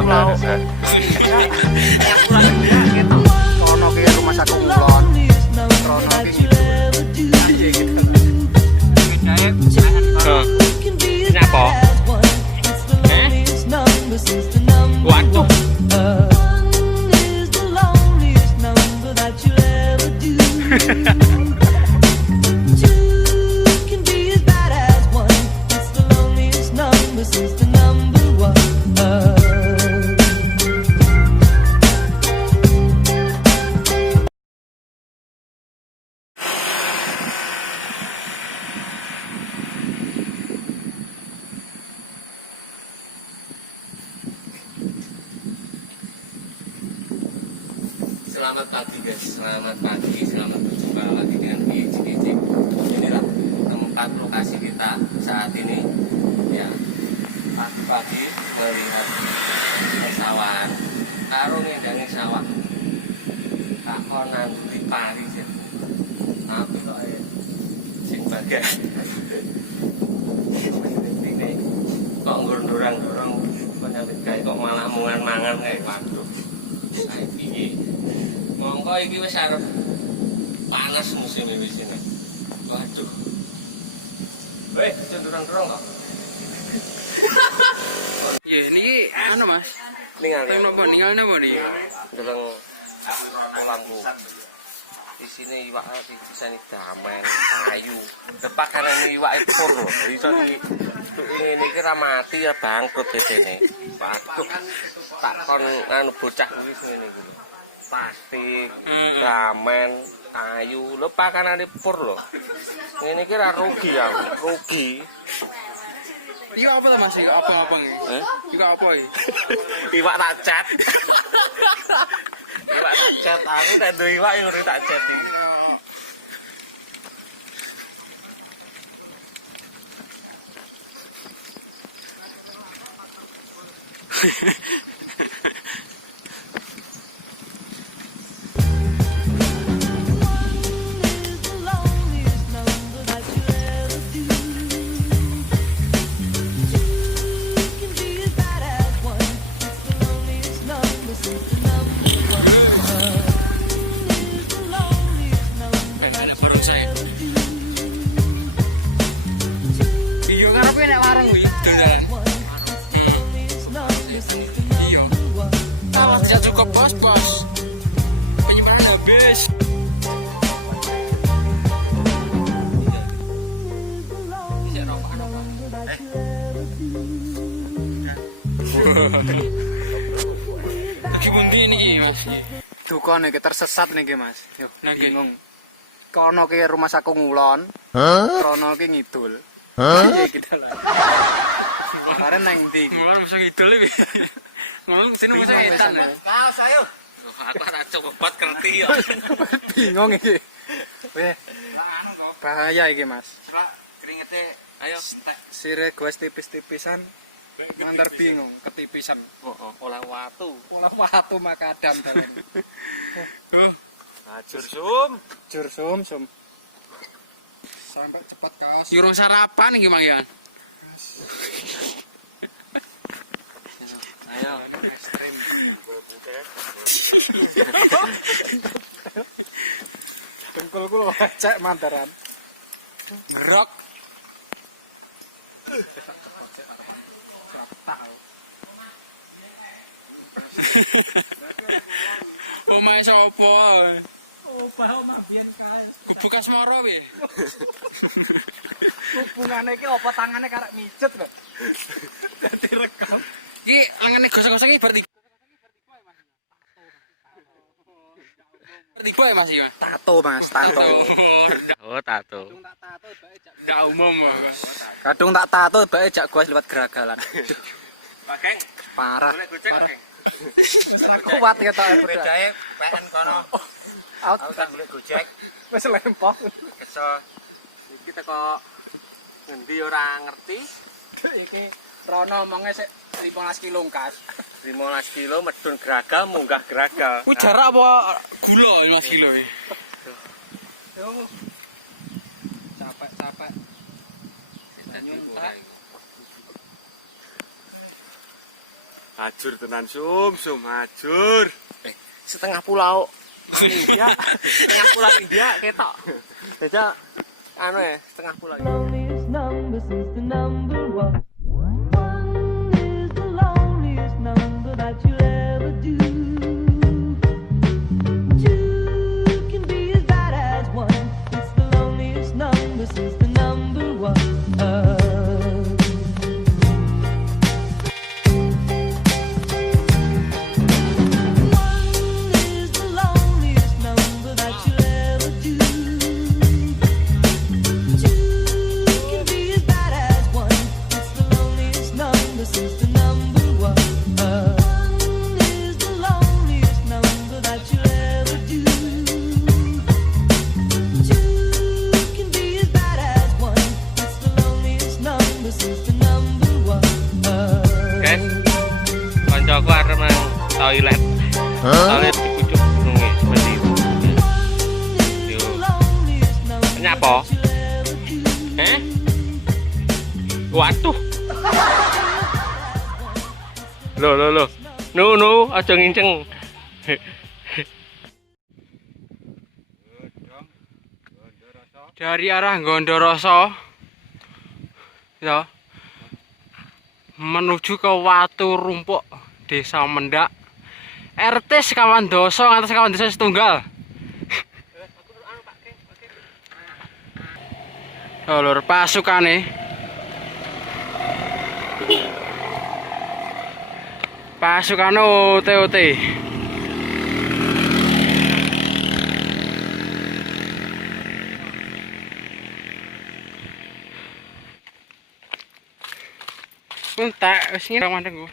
Rono ki rumah sakit Kulon. Rono ki gitu. Ini apa? Waduh. Selamat pagi guys, selamat pagi, selamat berjumpa lagi dengan Kijik. Inilah tempat lokasi kita saat ini. Ya, pagi-pagi melihat persawahan, karung ngendangi sawah. Kakon nanti pari sih. Tapi kok sing bagian ini kok ngurung-dorang penyambit gawe kok malah mangan-mangan kayak waduh. Kayak gini. Monggo iki wis arep panas musim wis ini. Waduh. Weh, cenderung-cenderung kok. Ya ini anu Mas. Ningal. Ningal napa nih? Deleng kolamku. Di sini iwak disani damai, ayu. Depak karena iwak pur lho. Iso ini kira mati ya bangkrut ini. Waduh. Tak kon anu bocah kuwi ngene iki. Pasti ramen ayu lho pakanane pur lho. Ngene iki ra rugi ya, rugi. Iki apa ta Mas? Apa iki? Iki apa iki? Iwak tak cat. Iwak tak cat, aku tak duwe iwak yang udah tak cat iki. Bos. Penyimpanan habis. Iki pundi niki Mas? Duka niki tersesat niki Mas. Yo Niki. bingung. Kono ki rumah sakit Kulon. Rono ki ngidul. Piye kita lah. Are nang ndi? Ngomong mesti ngidul iki. Ngomong sini mesti etan. Kaos ayo. Aku ora coba ngerti ya. Bingung iki. Weh. Bahaya iki Mas. Keringete ayo Sire gua tipis-tipisan. Ngantar bingung, ketipisan. olah watu. Olah watu makadam dalan. Jur sum. Sampai cepat kaos. Urung sarapan iki Mang Yan. Ayo. Ekstrem. Dengkulku lho cek mantaran. Ngerok. Omahe sapa wae? Omah biyen kae. Kebuka Semoro piye? Hubungane iki apa tangane karek mijet lho. Dadi rekam. Iki lengene gosok-gosok iki berarti. Berarti ya Mas iki. Tato Mas, tato. Oh, tato. Ndak umum. Kadung tak tato bae jak gua lewat geragalan. Pakeng, Parah. boleh gocek Pakeng. Kuat ketok Bedae PN kono. Out Aku tak boleh gojek. wis lempok. Keso iki teko ngendi ora ngerti. Iki Rono omonge sik 15 kilo ngkas. 15 kilo medun Gragal munggah Gragal. Kuwi jarak apa gula 15 kilo iki? Yo. Capek. Hajur tenan sum hajur. Setengah pulau India, setengah pulau India ketok. Jajak anu ya, setengah pulau. Loneliest number since the number one. One is the loneliest number that you'll ever do. Two can be as bad as one. It's the loneliest number since the number one. One is the loneliest number that you'll ever do. Two can be as bad as one. It's the loneliest number since the number one. One is the loneliest number that you'll ever do. Two can be as bad as one. It's the loneliest number since the number one. Guys, koncoku arep nang toilet. Toilet di pucuk nungi seperti itu. Yuk. Kenapa? Waduh. Loh. No, aja nginceng. Dari arah Gondoroso ya menuju ke Watu Rumpuk, Desa Mendak, RT sekawan doso ngantos sekawan desa setunggal. Lur pasukane OT. Entek wis ngene mandeng.